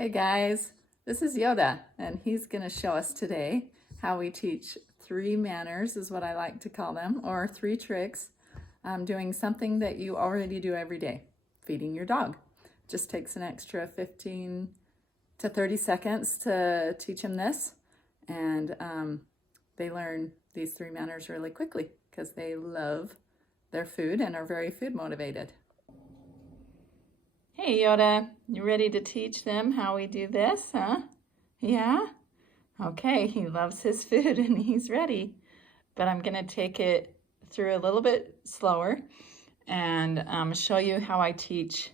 Hey guys, this is Yoda, and he's going to show us today how we teach 3 manners, is what I like to call them, or 3 tricks, doing something that you already do every day, feeding your dog. Just takes an extra 15 to 30 seconds to teach him this, and they learn these 3 manners really quickly because they love their food and are very food motivated. Hey Yoda, you ready to teach them how we do this, huh? Yeah? Okay, he loves his food and he's ready. But I'm gonna take it through a little bit slower and show you how I teach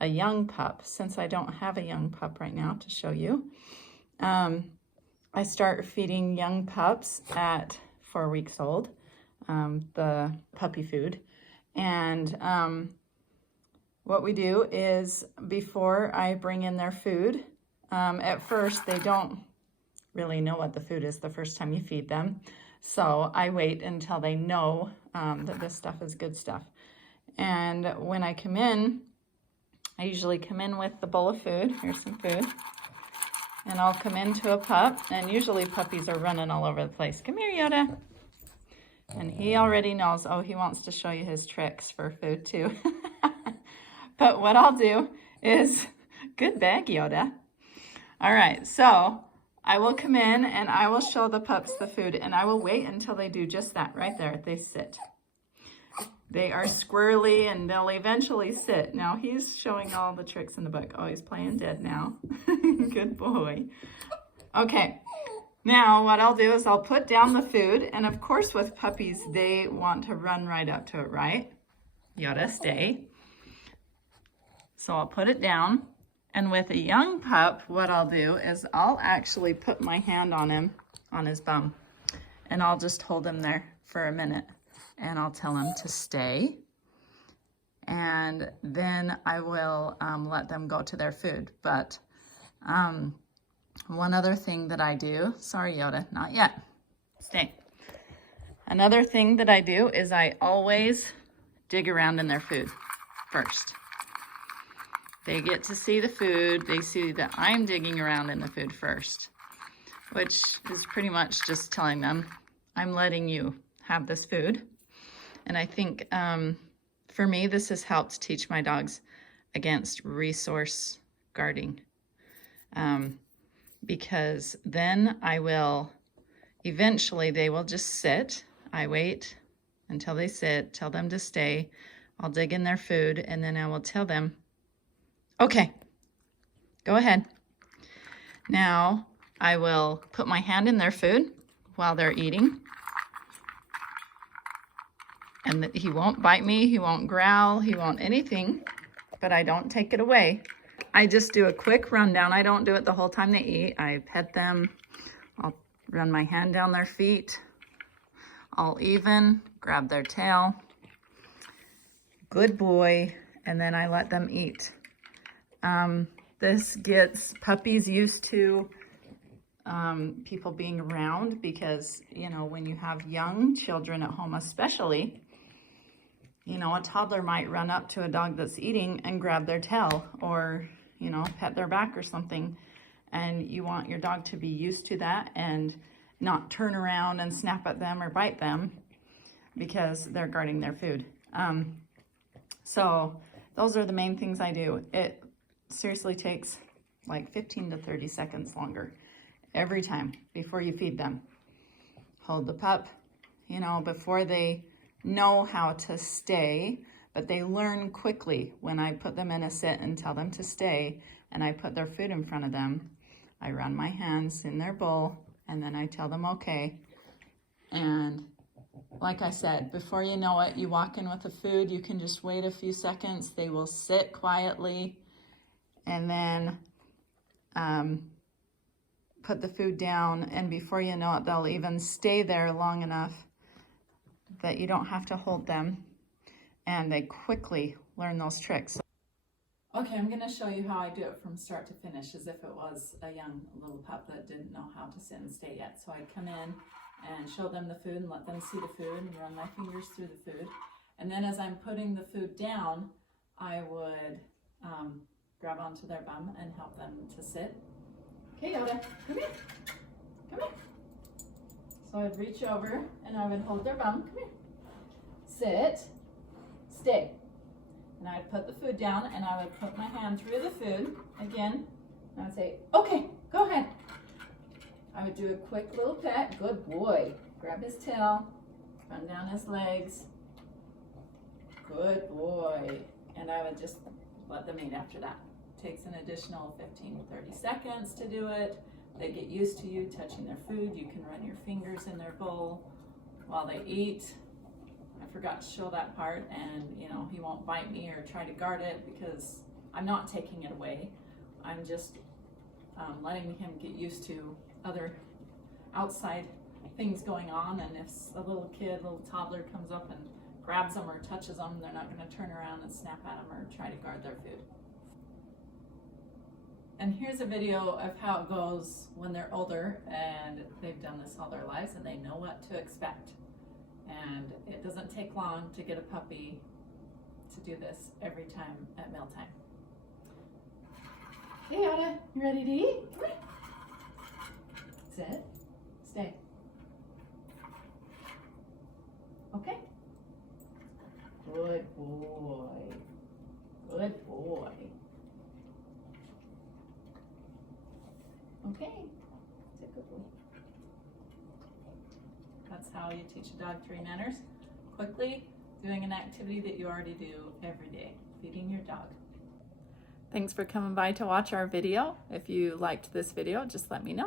a young pup, since I don't have a young pup right now to show you. I start feeding young pups at 4 weeks old, the puppy food. And what we do is, before I bring in their food, at first they don't really know what the food is the first time you feed them. So I wait until they know that this stuff is good stuff. And when I come in, I usually come in with the bowl of food. Here's some food. And I'll come into a pup, and usually puppies are running all over the place. Come here, Yoda. And he already knows, oh, he wants to show you his tricks for food too. But what I'll do is, good bag, Yoda. All right, so I will come in and I will show the pups the food, and I will wait until they do just that right there. They sit. They are squirrely and they'll eventually sit. Now he's showing all the tricks in the book. Oh, he's playing dead now. Good boy. Okay, now what I'll do is I'll put down the food, and of course with puppies, they want to run right up to it, right? Yoda, stay. So I'll put it down, and with a young pup, what I'll do is I'll actually put my hand on him, on his bum, and I'll just hold him there for a minute, and I'll tell him to stay, and then I will let them go to their food. But one other thing that I do, sorry Yoda, not yet, stay. Another thing that I do is I always dig around in their food first. They get to see the food. They see that I'm digging around in the food first, which is pretty much just telling them, I'm letting you have this food. And I think for me, this has helped teach my dogs against resource guarding. Because then I will, eventually they will just sit. I wait until they sit, tell them to stay. I'll dig in their food, and then I will tell them, okay, go ahead. Now I will put my hand in their food while they're eating. And he won't bite me, he won't growl, he won't anything, but I don't take it away. I just do a quick rundown. I don't do it the whole time they eat. I pet them, I'll run my hand down their feet, I'll even grab their tail. Good boy, and then I let them eat. This gets puppies used to people being around, because, you know, when you have young children at home especially, you know, a toddler might run up to a dog that's eating and grab their tail, or, you know, pet their back or something. And you want your dog to be used to that and not turn around and snap at them or bite them because they're guarding their food. So those are the main things I do. It seriously takes like 15 to 30 seconds longer every time before you feed them. Hold the pup, you know, before they know how to stay, but they learn quickly when I put them in a sit and tell them to stay, and I put their food in front of them. I run my hands in their bowl, and then I tell them okay. And like I said, before you know it, you walk in with the food, you can just wait a few seconds. They will sit quietly, and then put the food down, and before you know it, they'll even stay there long enough that you don't have to hold them, and they quickly learn those tricks. Okay, I'm going to show you how I do it from start to finish, as if it was a young little pup that didn't know how to sit and stay yet. So I'd come in and show them the food and let them see the food and run my fingers through the food. And then as I'm putting the food down, I would grab onto their bum and help them to sit. Okay, Yoda, come here. Come here. So I'd reach over and I would hold their bum. Come here. Sit. Stay. And I'd put the food down and I would put my hand through the food again. And I would say, okay, go ahead. I would do a quick little pet. Good boy. Grab his tail, run down his legs. Good boy. And I would just let them eat after that. Takes an additional 15 to 30 seconds to do it. They get used to you touching their food. You can run your fingers in their bowl while they eat. I forgot to show that part, and he won't bite me or try to guard it because I'm not taking it away. I'm just letting him get used to other outside things going on, and if a little toddler comes up and grabs them or touches them, they're not going to turn around and snap at them or try to guard their food. And here's a video of how it goes when they're older and they've done this all their lives and they know what to expect. And it doesn't take long to get a puppy to do this every time at mealtime. Hey Yoda, you ready to eat? Come here. Sit. Stay. Okay. Good boy. Good boy. Okay. Sit, good boy. That's how you teach a dog 3 manners. Quickly, doing an activity that you already do every day, feeding your dog. Thanks for coming by to watch our video. If you liked this video, just let me know.